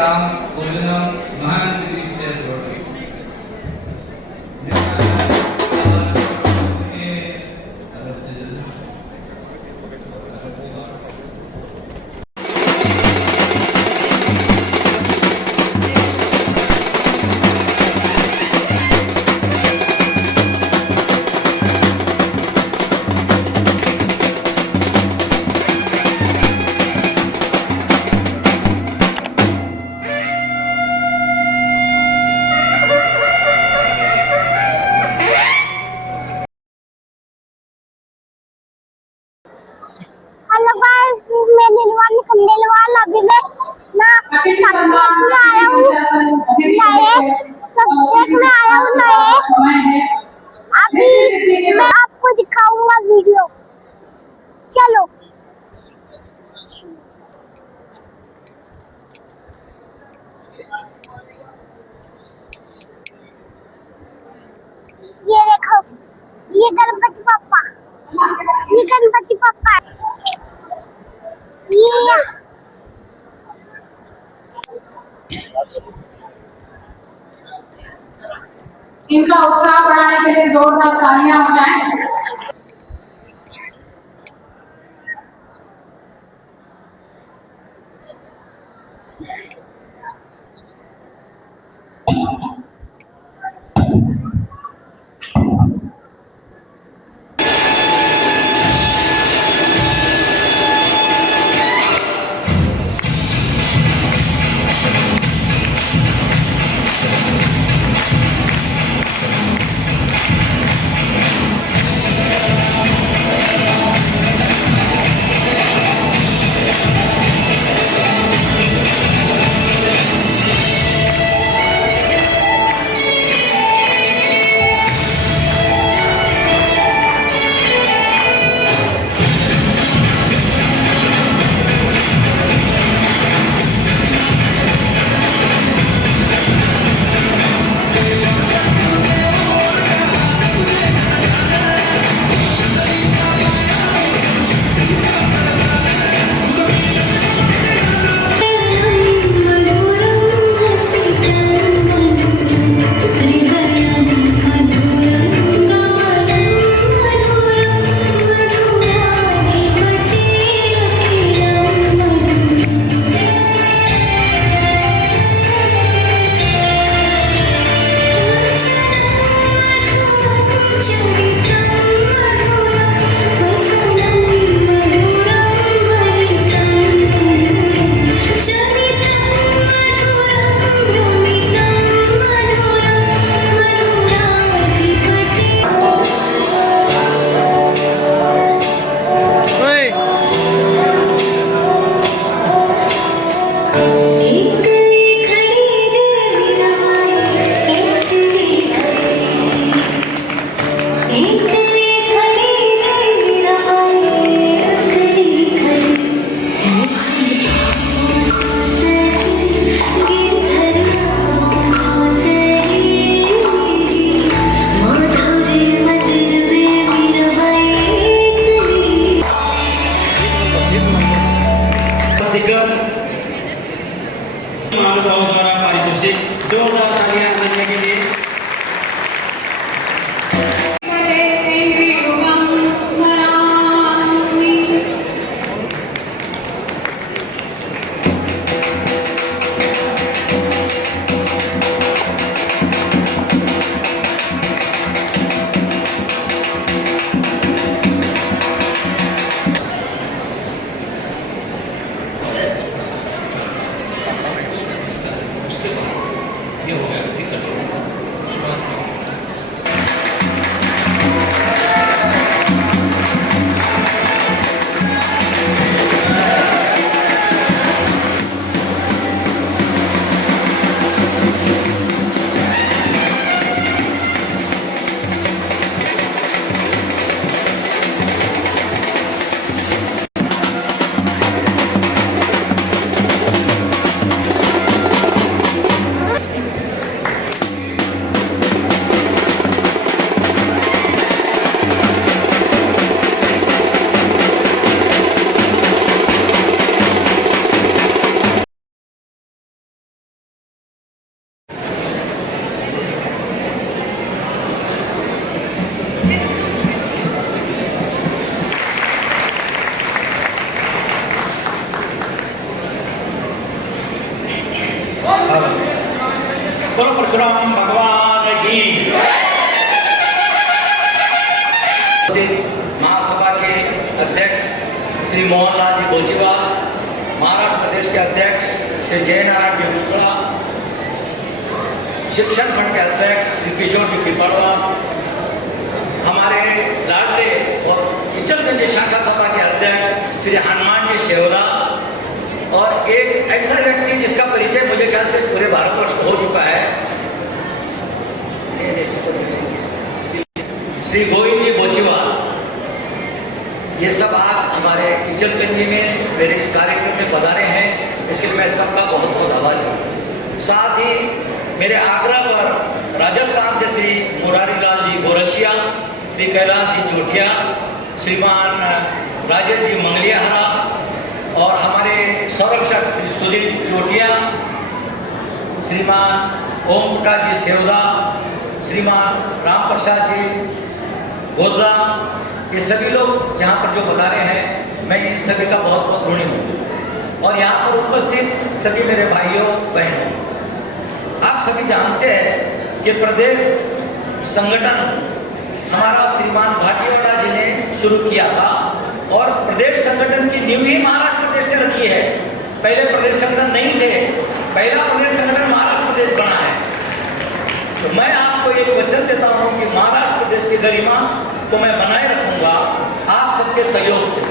सायंकाळ भोजनं महान दिवशी जोडली हेलो गाइस, मैं निर्वाण खंडेलवाल। अभी मैं ना सब्जेक्ट में आया हूँ नए। अभी मैं आपको दिखाऊंगा वीडियो। चलो ये देखो, ये गणपति पापा, ये गणपति पापा, ये इनका उत्साह बढ़ाने के लिए जोरदार तालियां हो जाएं। परशुराम भगवान की। महासभा के अध्यक्ष श्री मोहनलाल जी बोचीवाल, महाराष्ट्र प्रदेश के अध्यक्ष श्री जयनारायण जी मुद्रा, शिक्षण फंड के अध्यक्ष श्री किशोर जी पिपड़वा, हमारे लाडले और इचलगंज शाखा सभा के अध्यक्ष श्री हनुमान जी शेवरा, और एक ऐसा व्यक्ति जिसका परिचय मुझे ख्याल से पूरे भारतवर्ष को हो चुका है, श्री गोविंद जी बोचीवाल। ये सब आज हमारे इचलगंज में मेरे इस कार्यक्रम में पधारे हैं, इसके लिए मैं सबका बहुत बहुत आभारी हूँ। साथ ही मेरे आग्रह पर राजस्थान से श्री मुरारीलाल जी गोरसिया, श्री कैलाश जी चोटिया, श्रीमान राजेश जी मंगलियाहरा, और हमारे संरक्षक श्री सुधीर चोटिया, श्रीमान ओम प्रकाश जी सेवदा, श्रीमान राम प्रसाद जी गोदला, ये सभी लोग यहाँ पर जो बता रहे हैं, मैं इन सभी का बहुत बहुत ऋणी हूँ। और यहाँ पर उपस्थित सभी मेरे भाइयों बहनों, आप सभी जानते हैं कि प्रदेश संगठन हमारा श्रीमान भाटीवाला जी ने शुरू किया था, और प्रदेश संगठन की नींव ही महाराष्ट्र प्रदेश ने रखी है। पहले प्रदेश संगठन नहीं थे, पहला प्रदेश संगठन महाराष्ट्र प्रदेश बना है। तो मैं आपको एक वचन देता हूं कि महाराष्ट्र प्रदेश की गरिमा को मैं बनाए रखूंगा आप सबके सहयोग से।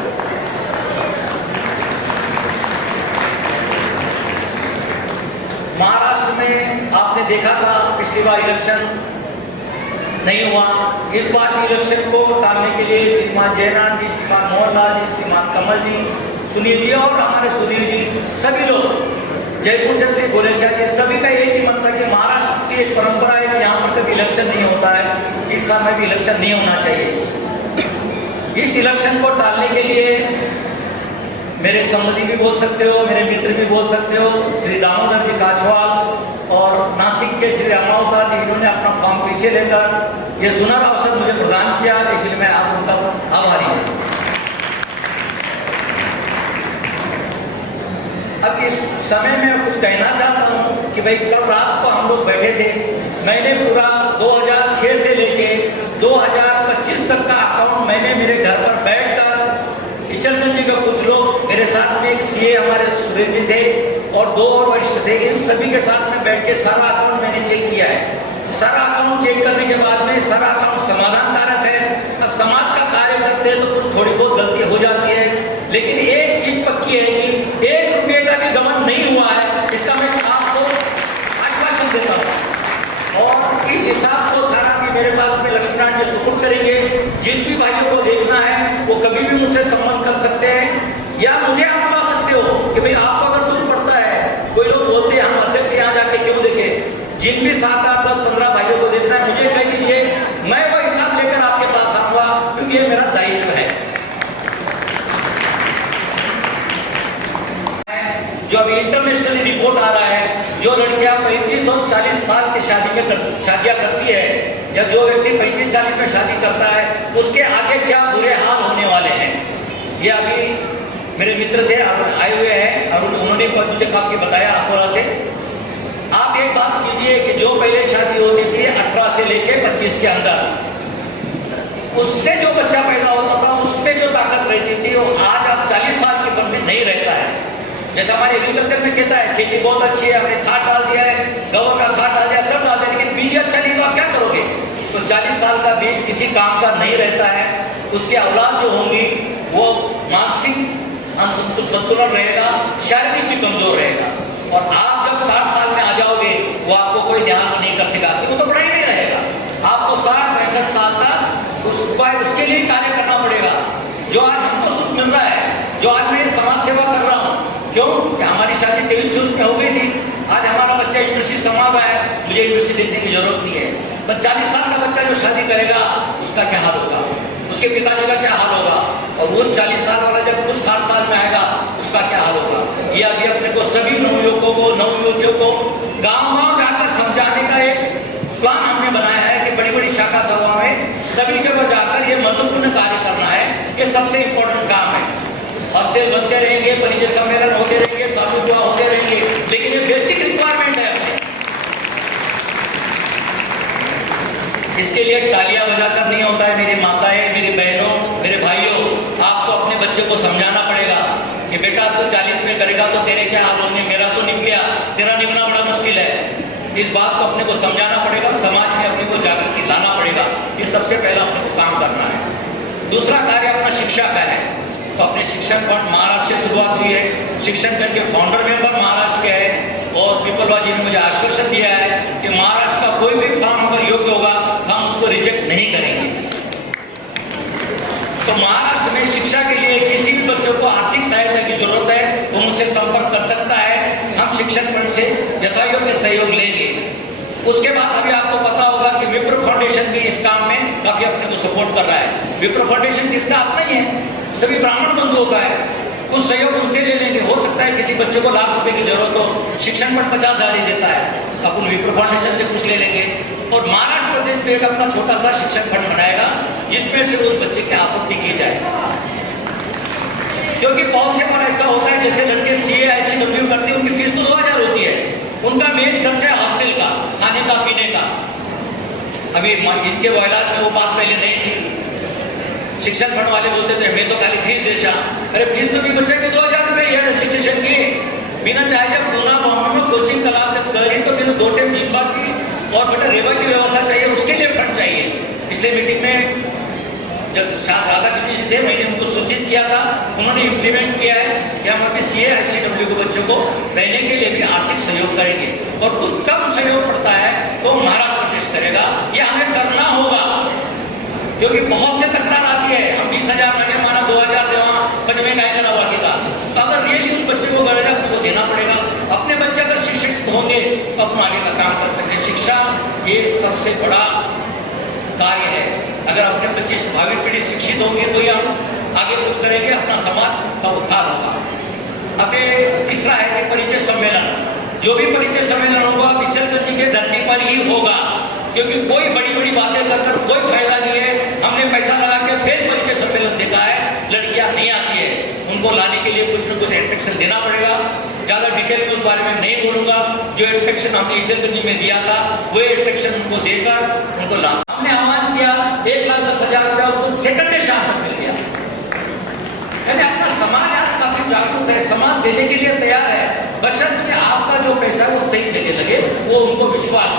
महाराष्ट्र में आपने देखा था पिछली बार इलेक्शन नहीं हुआ, इस बार भी इलेक्शन को टालने के लिए श्रीमान जयनारायण जी, श्रीमान मोहनलाल जी, श्रीमान कमल जी, सुनील जी और हमारे सुधीर जी, सभी लोग, जयपुर से श्री गोरेशिया जी, सभी का एक ही मन था कि महाराष्ट्र की एक परंपरा है कि यहाँ पर कभी इलेक्शन नहीं होता है, इस साल में भी इलेक्शन नहीं होना चाहिए। इस इलेक्शन को टालने के लिए मेरे संबंधी भी बोल सकते हो, मेरे मित्र भी बोल सकते हो, श्री दामोदर जी काछवाल और नासिक के श्री अमावतार जी, इन्होंने अपना फॉर्म पीछे लेकर ये सुनहरा अवसर मुझे प्रदान किया, इसलिए मैं आप उनका आभारी हूँ। अब इस समय में कुछ कहना चाहता हूँ कि भाई कल रात को हम लोग बैठे थे, मैंने पूरा 2006 से लेके 2025 तक का अकाउंट मैंने मेरे घर पर बैठकर, इचलगंज जी का कुछ लोग मेरे साथ में, एक सीए हमारे सुरेश जी थे और 2 और वरिष्ठ थे, इन सभी के साथ में बैठ के सारा अकाउंट मैंने चेक किया है। सारा अकाउंट चेक करने के बाद में सारा अकाउंट समाधान कारक है। अब समाज का कार्य करते हैं तो कुछ थोड़ी बहुत गलती हो जाती है, लेकिन एक चीज पक्की है कि 1 रुपये का भी गबन नहीं हुआ है, इसका मैं आपको आश्वासन देता हूँ। और इस हिसाब को सारा भी मेरे पास में लक्ष्मीनारायण जी सुपुर्द करेंगे। जिस भी भाइयों को देखना है वो कभी भी मुझसे संपर्क कर सकते हैं, या मुझे आप बुला सकते हो कि भाई आपको अगर दूर पड़ता है, कोई लोग बोलते हैं हम अध्यक्ष यहाँ जाके क्यों देखें, जिन भी 7, 8, 10, 15 भाइयों को देखना है मुझे कह दीजिए, मैं वो हिसाब लेकर आपके पास आऊंगा, क्योंकि ये मेरा दायित्व है। जो अभी इंटरनेशनली रिपोर्ट आ रहा है, जो लड़कियां 35 और 40 साल की शादियां करती है, या जो व्यक्ति 35-40 में शादी करता है, उसके आगे क्या बुरे हाल होने वाले हैं। ये अभी मेरे मित्र थे आए हुए हैं और उन्होंने मुझे काफी बताया अकोला से। आप एक बात कीजिए कि जो पहले शादी होती थी 18 से लेके 25 के अंदर, उससे जो बच्चा पैदा होता था उसमें जो ताकत रहती थी वो आज आप 40 साल की उम्र में नहीं रहता है। जैसे हमारे एग्रीकल्चर में कहता है खेती बहुत अच्छी है, हमने खाद डाल दिया है, गोबर का खाद डाल दिया, सब डाल दिया, लेकिन बीज अच्छा नहीं तो आप क्या करोगे। तो 40 साल का बीज किसी काम का नहीं रहता है। उसके औलाद जो होंगी वो मानसिक संतुलन रहेगा, शारीरिक भी कमजोर रहेगा। और आप जब 60 साल में आ जाओगे वो आपको कोई ध्यान नहीं कर सकेगा, वो तो पढ़ाई नहीं रहेगा। आपको 60-65 साल तक उसके लिए कार्य करना पड़ेगा। जो आज हमको सुख मिल रहा है, जो आज मैं समाज सेवा कर रहा हूँ, क्यों कि हमारी शादी 23 में हो गई थी, आज हमारा बच्चा यूनिवर्सिटी संभाल रहा है, मुझे यूनिवर्सिटी देखने की जरूरत नहीं है। पर 40 साल का बच्चा जो शादी करेगा उसका क्या हाल होगा, उसके पिताजी का क्या हाल होगा, और वो 40 साल वाला जब कुछ 60 साल में आएगा उसका क्या हाल होगा। ये अभी अपने को सभी नवयुवकों को, नवयुवतियों को गाँव-गाँव जाकर समझाने का एक प्लान हमने बनाया है कि बड़ी-बड़ी शाखा सभा में सभी जगह जाकर ये महत्वपूर्ण कार्य करना है। ये सबसे इम्पोर्टेंट काम है। हॉस्टल बनते रहेंगे, परिचय सम्मेलन होते रहेंगे, शादी विवाह होते रहेंगे, लेकिन ये बेसिक रिक्वायरमेंट है अपने। कि बेटा तू 40 में करेगा तो तेरे क्या हाल होंगे, मेरा तो निकल गया, तेरा निकलना बड़ा मुश्किल है। इस बात को अपने को समझाना पड़ेगा, समाज में अपने को जागृति लाना पड़ेगा। ये सबसे पहला अपने को काम करना है। दूसरा कार्य अपना शिक्षा का है। तो अपने शिक्षण फंड महाराष्ट्र से शुरुआत हुई है। शिक्षण फंड के फाउंडर मेंबर महाराष्ट्र के है और पिपलवा जी ने मुझे आश्वासन दिया है कि महाराष्ट्र का कोई भी फॉर्म अगर योग्य होगा हम उसको रिजेक्ट नहीं करेंगे। तो महाराष्ट्र में शिक्षा के लिए किसी भी बच्चों को आर्थिक सहायता की जरूरत है वो मुझसे संपर्क कर सकता है। हम शिक्षण फंड से यथायोग्य सहयोग लेंगे। उसके बाद अभी आपको पता होगा कि विप्रो फाउंडेशन भी इस काम में काफी अपने को सपोर्ट कर रहा है। विप्रो फाउंडेशन किसका अपना ही है, सभी ब्राह्मण बंधुओं का है। कुछ सहयोग उनसे ले लेंगे। हो सकता है किसी बच्चे को लाख रुपए की जरूरत हो, शिक्षण फंड 50,000 ही देता है, अपन विप्रो फाउंडेशन से कुछ ले लेंगे और महाराष्ट्र प्रदेश में एक अपना छोटा सा शिक्षण फंड बनाएगा जिसमें से उस बच्चे की आपूर्ति की जाए। क्योंकि बहुत से बार ऐसा होता है जैसे लड़के CA ICW करते हैं, उनकी फीस तो 2,000 होती है, उनका मेन खर्चा है हॉस्टल का, खाने का, पीने का। अभी इनके वैलाद में वो बात पहले नहीं थी। शिक्षण फंड वाले बोलते थे मैं तो खाली फीस देशा। अरे फीस तो भी बच्चे के 2,000 रुपये है रजिस्ट्रेशन की। बिना चाहे जब पूना बॉम्बे में कोचिंग क्लास करें तो बिना 2 टाइम जिम्बा की और बेटा रेवा की व्यवस्था चाहिए, उसके लिए फंड चाहिए। पिछले मीटिंग में जब राधाकृष्ण जी थे मैंने उनको सूचित किया था, उन्होंने इम्प्लीमेंट किया है कि हम अपने CA ICW के बच्चों को रहने के लिए भी आर्थिक सहयोग करेंगे और कुछ कम सहयोग पड़ता है तो महाराष्ट्र प्रदेश करेगा। ये हमें करना होगा क्योंकि बहुत से तकरार आती है। हम 20,000 मैंने माना 2,000 देवा बच में गाय करा हुआ था। तो अगर रियली उस बच्चे को गरज है आपको देना पड़ेगा। अपने बच्चे अगर शिक्षित होंगे तो अपना आगे का काम कर सकते। शिक्षा ये सबसे बड़ा कार्य है। अगर अपने बच्चे भावी पीढ़ी शिक्षित होंगे तो ये हम आगे कुछ करेंगे, अपना समाज का उद्धार होगा। अब तीसरा है कि परिचय सम्मेलन। जो भी परिचय सम्मेलन होगा विचलगति के धरती पर ही होगा, क्योंकि कोई बड़ी बड़ी बातें कर कोई फायदा नहीं है। हमने पैसा लगा के फिर परिचय सम्मेलन देखा है, लड़कियां नहीं आती है। उनको लाने के लिए कुछ न कुछ इंस्ट्रक्शन देना पड़ेगा। ज्यादा डिटेल में उस बारे में नहीं बोलूंगा। जो इंस्ट्रक्शन हमने इचलकरंजी में दिया था वो इंस्ट्रक्शन उनको देकर उनको लाना। हमने आह्वान किया 1,10,000 रुपया उसको सेकंड डे शाम तक मिल गया। यानी अपना समाज आज काफी जागरूक है, समाज देने के लिए तैयार है, बशर्ते आपका जो पैसा है वो सही जगह लगे, वो उनको विश्वास।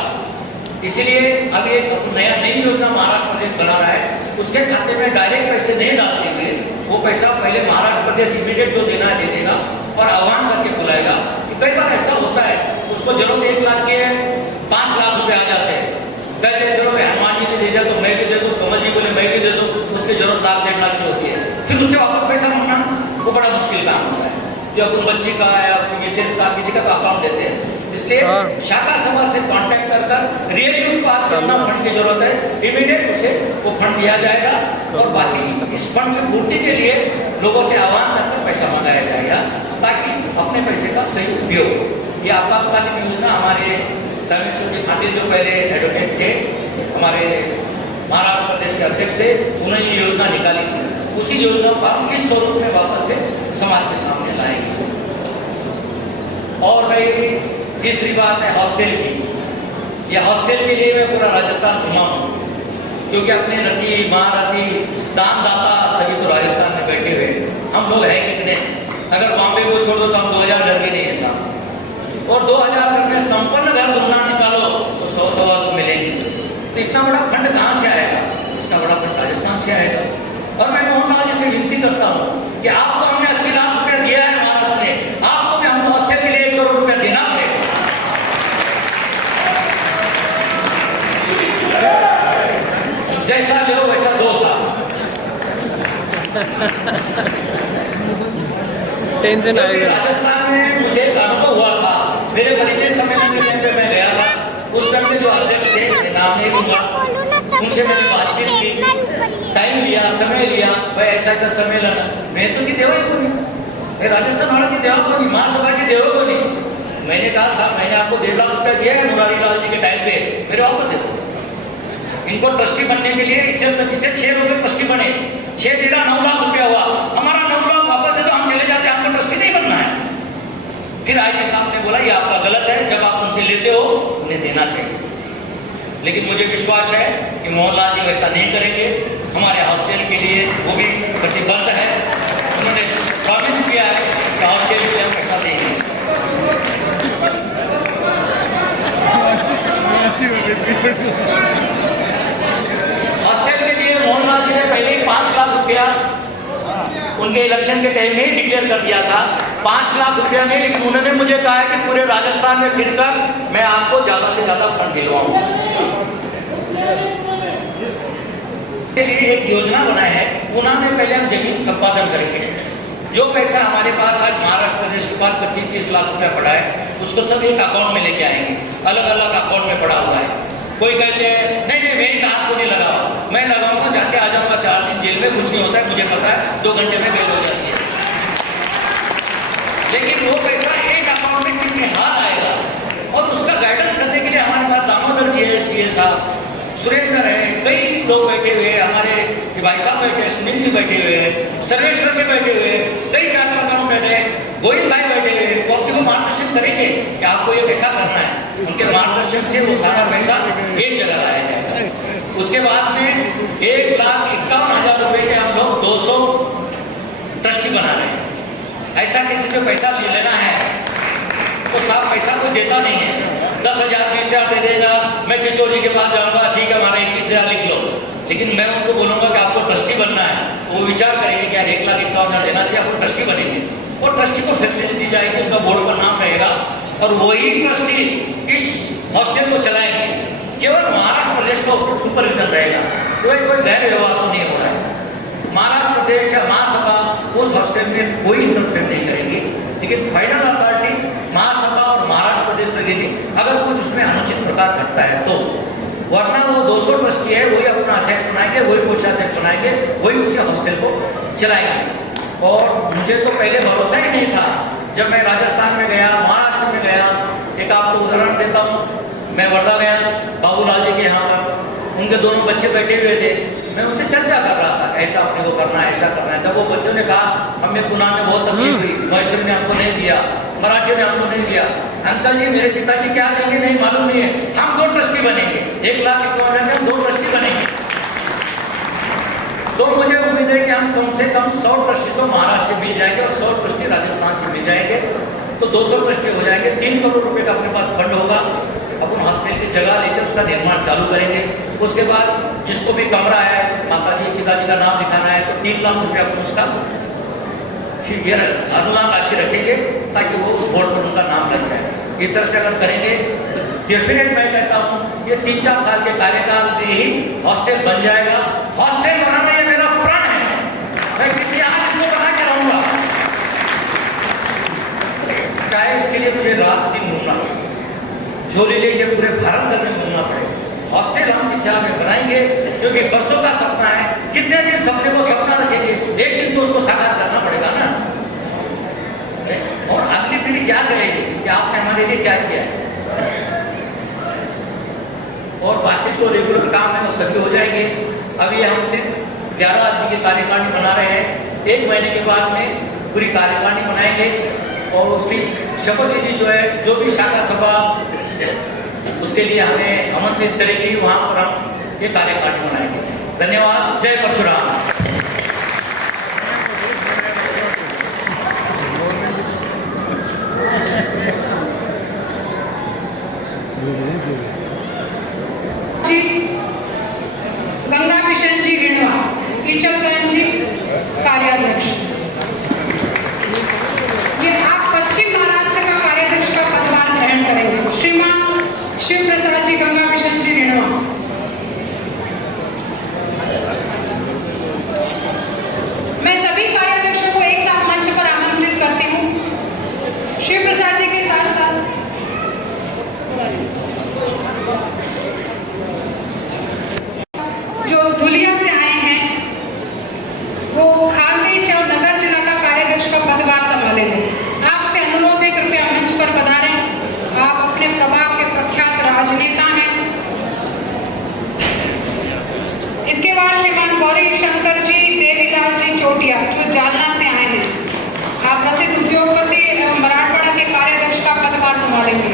इसीलिए अभी एक नई योजना महाराष्ट्र प्रदेश बना रहा है। उसके खाते में डायरेक्ट पैसे नहीं डालते हुए वो पैसा पहले महाराष्ट्र प्रदेश इमीडिएट जो देना है दे देगा और आह्वान करके बुलाएगा। कि कई बार ऐसा होता है उसको जरूरत 1 लाख की है, 5 लाख रुपए आ जाते हैं। कहते हैं चलो हनुमान जी ने दे दिया तो मैं भी दे दूँ, कमल जी बोले मैं भी दे दूँ, उसकी जरूरत 1 लाख 1.5 लाख की होती है। फिर उससे वापस पैसा मांगना वो बड़ा मुश्किल काम होता है। जो अपन बच्ची का या उसकी विशेष का किसी का तो अकाउंट देते हैं। इसलिए शाखा सभा से कांटेक्ट कर रियली उसको आज कितना फंड की जरूरत है इमीडिएट उसे वो फंड दिया जाएगा और बाकी इस फंड की पूर्ति के लिए लोगों से आह्वान करके पैसा मंगाया जाएगा ताकि अपने पैसे का सही उपयोग हो। ये आपातकालीन योजना हमारे रामेश्वर जी पाटिल जो पहले एडवोकेट थे, हमारे महाराष्ट्र प्रदेश के अध्यक्ष थे, उन्होंने ये योजना निकाली थी। उसी योजना को हम इस स्वरूप में वापस से समाज के सामने लाएंगे। और भाई तीसरी बात है हॉस्टल की। ये हॉस्टल के लिए मैं पूरा राजस्थान घुमा हूँ क्योंकि अपने रति महारथी दानदाता सभी तो राजस्थान में बैठे हुए हम लोग हैं कितने। अगर बॉम्बे को छोड़ दो तो हम 2,000 घर भी नहीं है साहब, और 2,000 घर में संपन्न घर ढूंढना निकालो तो 100-125 मिलेंगे। तो इतना बड़ा फंड कहाँ से आएगा? इसका बड़ा फंड राजस्थान से आएगा। और मैं मोहन लाल जी से विनती करता हूँ कि आपको हमने 80 लाख रुपया दिया है महाराष्ट्र में, आपको भी हमको हॉस्टल के लिए 1 करोड़ रुपया देना पड़ेगा। जैसा ले वैसा 2 साल टेंशन आएगा। राजस्थान में मुझे एक अनुभव हुआ था। मेरे परिचय सम्मेलन में मैं गया था, उस टाइम में जो अध्यक्ष थे, नाम नहीं लूंगा, उनसे मैंने बातचीत की, टाइम लिया, समय लिया। भाई ऐसा ऐसा सम्मेलन मैं तो की देवा ही को नहीं, मैं राजस्थान वाला की देवा को नहीं, महासभा की देवा को नहीं। मैंने कहा साहब मैंने आपको 1.5 लाख रुपया दिया है मुरारी लाल जी के टाइम पे, मेरे वापस दे दो। इनको ट्रस्टी बनने के लिए इचलकरंजी से 6 लोग ट्रस्टी बने, 6 डेढ़ा 9 लाख रुपया हुआ। हमारा 9 लाख वापस दे दो, हम चले जाते, हमको ट्रस्टी नहीं बनना है। फिर आईजी साहब ने बोला ये आपका गलत है, जब आप उनसे लेते हो उन्हें देना चाहिए। लेकिन मुझे विश्वास है कि मोहनलाल जी वैसा नहीं करेंगे। हमारे हॉस्टल के लिए वो भी प्रतिबद्ध है, उन्होंने प्रॉमिस किया है हॉस्टल के लिए मोहनलाल जी ने पहले ही 5 लाख रुपया उनके इलेक्शन के टाइम में ही डिक्लेयर कर दिया था। 5 लाख रुपया नहीं, लेकिन उन्होंने मुझे कहा है कि पूरे राजस्थान में फिरकर मैं आपको ज्यादा से ज्यादा फंड दिलवाऊंगा। के लिए एक योजना बनाई है, ऊना में पहले हम जमीन संपादन करेंगे। जो पैसा हमारे पास आज महाराष्ट्र प्रदेश के पास 25-30 लाख रुपया पड़ा है, उसको सब एक अकाउंट में लेके आएंगे। अलग अलग अकाउंट में पड़ा हुआ है। कोई कहते हैं नहीं नहीं मेरी हाथ को नहीं लगाओ, मैं लगाऊंगा, जाके आ जाऊंगा 4 दिन जेल में, कुछ नहीं होता है, मुझे पता है 2 घंटे में बेल हो जाती है। लेकिन वो पैसा एक अकाउंट में किसी हाथ आएगा, और उसका गाइडेंस करने के लिए हमारे पास दामोदर जी है, सीए साहब, सुरेंद्र है, कई लोग बैठे हुए हैं, हमारे भाई साहब बैठे हैं, सुनील जी बैठे हुए हैं, सर्वेश्वर जी बैठे हुए हैं, कई चार्टर अकाउंटेंट हैं, गोविंद भाई बैठे हुए हैं। वो आपको मार्गदर्शन करेंगे कि आपको ये कैसा करना है। उनके मार्गदर्शन से वो सारा पैसा एक जगह लाया जाएगा। उसके बाद में 1,51,000 रुपए के हम लोग 200 ट्रस्टी बना रहे हैं। ऐसा किसी से पैसा ले लेना है तो साफ पैसा कोई देता नहीं है। 10,000 20,000 दे देगा, मैं किशोर जी के पास जाऊंगा, ठीक है हमारा 21,000 लिख लो, लेकिन मैं उनको बोलूंगा कि आपको ट्रस्टी बनना है, वो विचार करेंगे कि यार 1,51,000 देना चाहिए, आपको ट्रस्टी बनेंगे, और ट्रस्टी को फैसिलिटी दी जाएगी, उनका बोर्ड का नाम रहेगा, और वही ट्रस्टी इस हॉस्टल को चलाएंगे। केवल महाराष्ट्र प्रदेश का ऊपर सुपरविजन रहेगा, कोई गैर व्यवहार तो नहीं हो रहा है। महाराष्ट्र प्रदेश या महासभा उस हॉस्टल में कोई इंटरफेयर नहीं करेंगे, लेकिन फाइनल अथॉरिटी महासभा और महाराष्ट्र प्रदेश लगेगी। अगर कुछ उसमें अनुचित प्रकार घटता है तो, वरना वो 200 ट्रस्टी है, वही अपना अध्यक्ष बनाएंगे, वही कोषाध्यक्ष बनाएंगे, वही उसी हॉस्टल को चलाएंगे। और मुझे तो पहले भरोसा ही नहीं था, जब मैं राजस्थान में गया, महाराष्ट्र में गया। एक आपको उदाहरण देता हूँ, मैं वर्धा गया बाबूलाल जी के यहाँ पर, उनके दोनों बच्चे बैठे हुए थे, मैं उनसे चर्चा कर रहा था, ऐसा अपने को करना है, ऐसा करना है। तब वो बच्चों ने कहा हमें पुणे में बहुत तकलीफ हुई, मैसूर ने हमको नहीं दिया, मराठी ने हमको नहीं दिया। अंकल जी मेरे पिताजी क्या देंगे नहीं मालूम नहीं है, हम 2 ट्रस्टी बनेंगे, 1,51,000 में 2 ट्रस्टी बनेंगे। तो मुझे उम्मीद है कि हम कम से कम 100 ट्रस्टी तो महाराष्ट्र से मिल जाएंगे और 100 ट्रस्टी राजस्थान से मिल जाएंगे, तो 200 ट्रस्टी हो जाएंगे। 3 करोड़ रुपए का अपने पास फंड होगा। अपन हॉस्टल की जगह लेकर उसका निर्माण चालू करेंगे। उसके बाद जिसको भी कमरा है, माता जी पिताजी का नाम लिखाना है, तो 3 लाख रुपया अपन उसका अनुदान राशि रखेंगे, ताकि वो बोर्ड पर उनका नाम लग जाए। इस तरह से अगर करेंगे तो डेफिनेट मैं कहता हूँ ये 3-4 साल के कार्यकाल में ही हॉस्टल बन जाएगा। हॉस्टल बनाना ये मेरा प्रण है, मैं किसी आज इसको बना के रहूंगा, चाहे इसके लिए मुझे रात दिन घूमना, झोली लेके पूरे भारत भर में घूमना पड़ेगा। हॉस्टल हम किसी में बनाएंगे, क्योंकि बरसों का सपना है। कितने दिन सपने को सपना रखेंगे, एक दिन तो उसको साकार करना पड़ेगा ना। और अगली पीढ़ी क्या करेगी कि आपने हमारे लिए क्या किया है। और बाकी जो रेगुलर काम है वो सभी हो जाएंगे। अब ये हम सिर्फ 11 आदमी की कार्यकारिणी बना रहे हैं, 1 महीने के बाद में पूरी कार्यकारिणी बनाएंगे, और उसकी शपथ विधि जो है, जो भी शाखा सभा उसके लिए हमें आमंत्रित करेगी, वहां पर हम ये कार्यकारिणी बनाएंगे। धन्यवाद। जय परशुराम। जी गंगा किशन जी रिणवा, इचलकरंजी कार्याध्यक्ष। ये आप पश्चिम महाराष्ट्र का कार्याध्यक्ष का पदभार ग्रहण करेंगे। श्रीमान शिव प्रसाद जी, गंगा किशन जी रिणवा। मैं सभी कार्याध्यक्षों को एक साथ मंच पर आमंत्रित करती हूँ। शिव प्रसाद जी के साथ साथ जो धुलिया से आए हैं, वो खानदेश और नगर जिला का कार्याध्यक्ष का पदभार संभालेंगे। आपसे अनुरोध है, कृपया मंच पर पधारें। आप अपने प्रभाव के प्रख्यात राजनेता हैं। इसके बाद श्रीमान गौरी शंकर जी देवीलाल जी चोटिया, जो जालना से आए हैं, आप प्रसिद्ध उद्योगपति एवं मराठवाड़ा के कार्याध्यक्ष का पदभार संभालेंगे।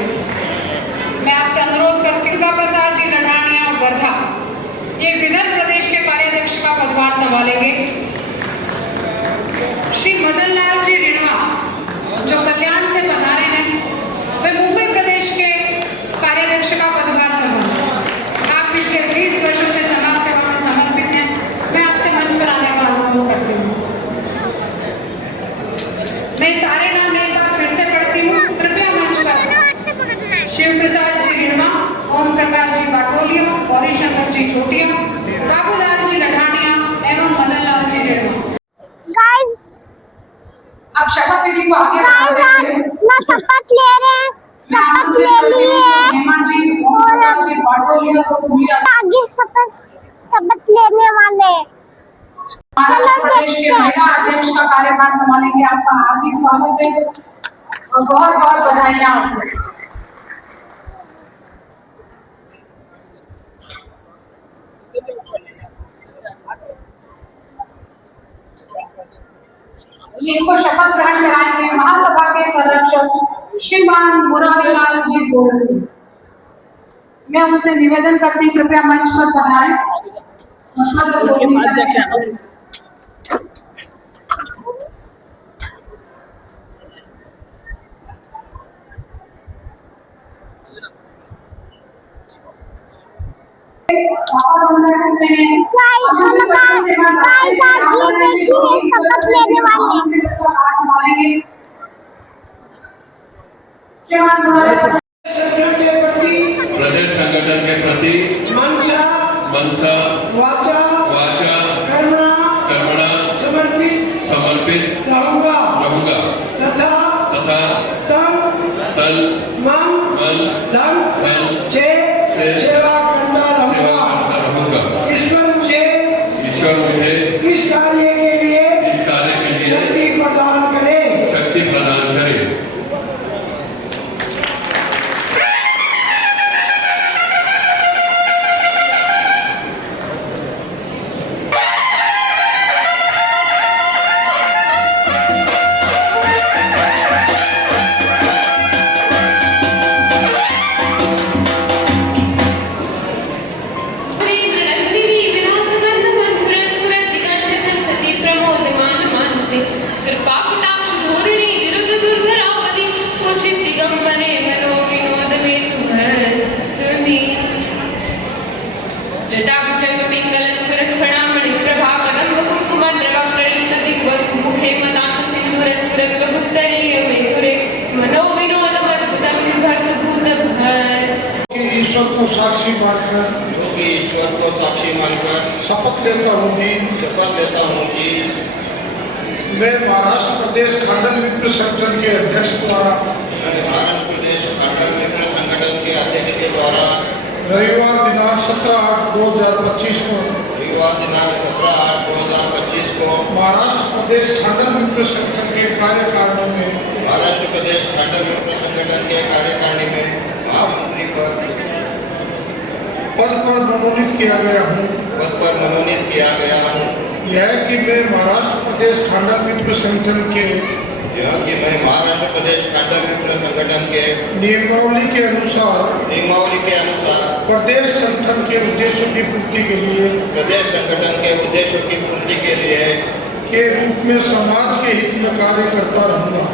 मैं आपसे अनुरोध करती हूँ, दुर्गा प्रसाद जी लठानिया वर्धा, ये विदर्भ प्रदेश के कार्याध्यक्ष का पदभार संभालेंगे। श्री मदन लाल जी रिणवा, जो कल्याण से पधारे हैं, वे मुंबई प्रदेश के कार्याध्यक्ष का पदभार संभालेंगे। मैं सारे नाम एक बार फिर से पढ़ती हूँ। कृपया मंच पर शिव प्रसाद जी रिणवा, ओम प्रकाश जी बाटोलिया, गौरी शंकर जी छोटिया, बाबूलाल जी लठानिया एवं मदन लाल जी रिणवा। गाइस अब शपथ विधि को आगे गाइस आज बढ़ाते हुए ना शपथ ले रहे हैं, शपथ ले लिए हेमा जी, ओम प्रकाश जी बाटोलिया को भूलिया आगे शपथ लेने वाले हैं। महाराष्ट्र प्रदेश के महिला अध्यक्ष का कार्यभार संभालेंगे। आपका हार्दिक स्वागत है और बहुत बहुत बधाइयाँ आपको। इनको शपथ ग्रहण कराएंगे महासभा के संरक्षक श्रीमान मुरारीलाल जी गोरसी। मैं उनसे निवेदन करती हूँ कृपया मंच पर पधारें। गाइस आज ये देखिए शपथ लेने वाले हैं। प्रदेश संगठन के प्रति मनसा वाचा कर्मणा समर्पित रहूंगा तथा तन मन धन से सेवा करता रहूंगा। ईश्वर मुझे इस कार्य के लिए शक्ति प्रदान करे। ईश्वर को साक्षी मानकर शपथ लेता हूँ कि मैं महाराष्ट्र प्रदेश खंडन मित्र संगठन के अध्यक्ष द्वारा रविवार दिनांक 17/8/2025 को महाराष्ट्र प्रदेश खंडन मित्र संगठन के कार्यकारिणी में महामंत्री पद पर मनोनीत किया गया हूँ। यह कि मैं महाराष्ट्र प्रदेश खंडन मित्र संगठन के नियमावली के अनुसार प्रदेश संगठन के उद्देश्यों की पूर्ति के लिए के रूप में समाज के हित में कार्य करता रहूंगा।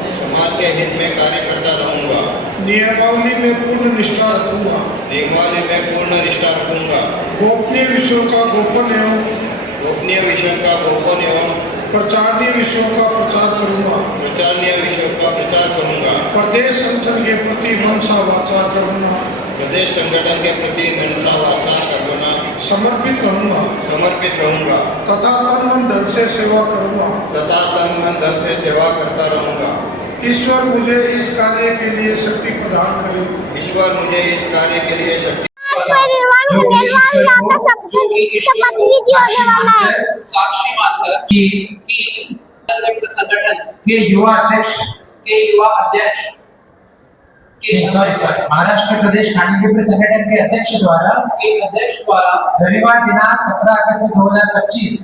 नियमावली में पूर्ण निष्ठा रखूंगा। गोपनीय विषयों का गोपन एवं प्रचारणीय विषयों का प्रचार करूंगा। प्रदेश संगठन के प्रति मनसा वाचा करूंगा। समर्पित रहूंगा तथा तन मन धन से सेवा करता रहूंगा। ईश्वर मुझे इस कार्य के लिए शक्ति प्रदान करे। शपथ विधि होने वाला है। साक्षी मानकर कि संगठन के युवा अध्यक्ष महाराष्ट्र प्रदेश खंडन मित्र संगठन के अध्यक्ष द्वारा रविवार दिनांक 17 अगस्त 2025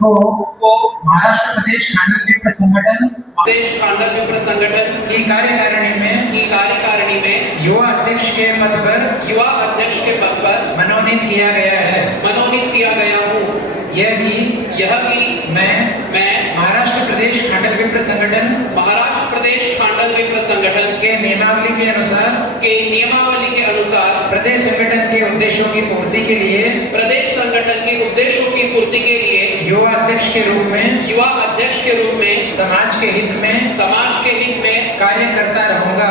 को महाराष्ट्र प्रदेश खंडन मित्र संगठन की कार्यकारिणी में युवा अध्यक्ष के पद पर मनोनीत किया गया हूँ। यह कि मैं महाराष्ट्र प्रदेश खंडन मित्र संगठन संगठन के नियमावली के अनुसार प्रदेश संगठन के उद्देश्यों की पूर्ति के लिए प्रदेश संगठन के उद्देश्यों की पूर्ति के लिए युवा अध्यक्ष के रूप में समाज के हित में कार्य करता रहूंगा।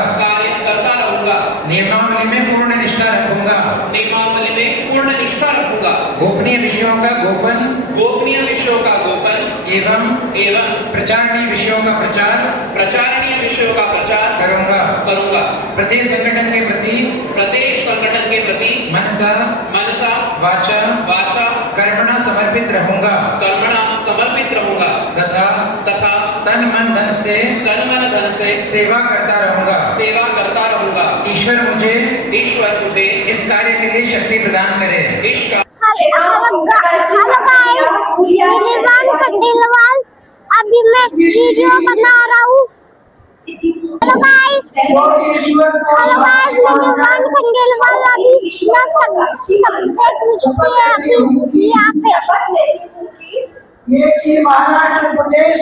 नियमावली में पूर्ण निष्ठा रखूंगा। गोपनीय विषयों का गोपन एवं प्रचारणीय विषयों का प्रचार करूंगा। प्रदेश संगठन के प्रति मनसा वाचा कर्मणा समर्पित रहूंगा तथा तन मन धन से सेवा करता रहूंगा। ईश्वर मुझे इस कार्य के लिए शक्ति प्रदान करे। हेलो गाइस, निर्वाण खंडेलवाल। अभी मैं वीडियो बना रहा हूँ। हेलो गाइस, मैं निर्वाण खंडेलवाल। अभी मैं सब अभी यहाँ पे ये की महाराष्ट्र प्रदेश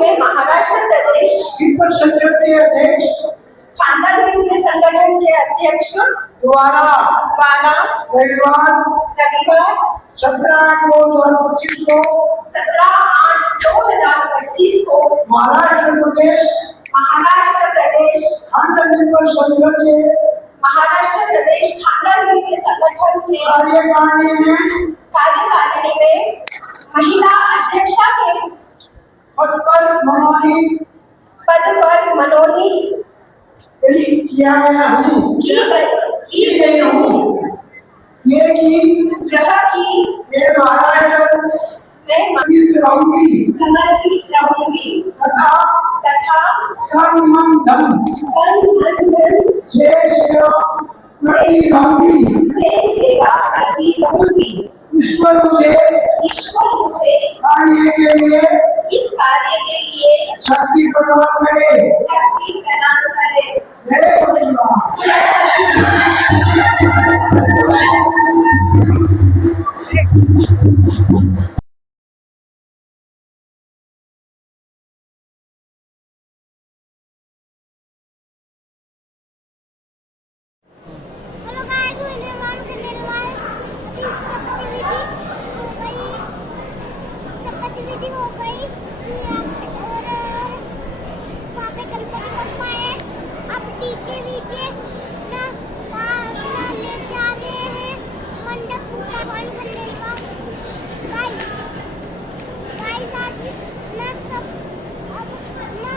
मैं महाराष्ट्र प्रदेश विप्र संगठन के अध्यक्ष खानदान विप्र संगठन के अध्यक्ष द्वारा रविवार 17/8/2025 को महाराष्ट्र प्रदेश खानदान विप्र संगठन के महाराष्ट्र प्रदेश खानदान विप्र संगठन के कार्यकारिणी में महिला अध्यक्षा के पद पर मनोनीत किया गया हूँ। की गई हूँ। ये की मैं महाराष्ट्र समर्पित रहूंगी तथा तन मन धन से सेवा करती रहूंगी। ईश्वर मुझे इस कार्य के लिए शक्ति प्रदान करे। जय श्री राम। हेलो गाइस, मैं निर्वाण खंडेलवाल। अभी शपथ विधि हो गई और वहाँ पे गणपति बप्पा है। अब डीजे वीजे ना ले जा रहे हैं मंडप निर्वाण खंडेलवाल। गाइस आज ना सब अब ना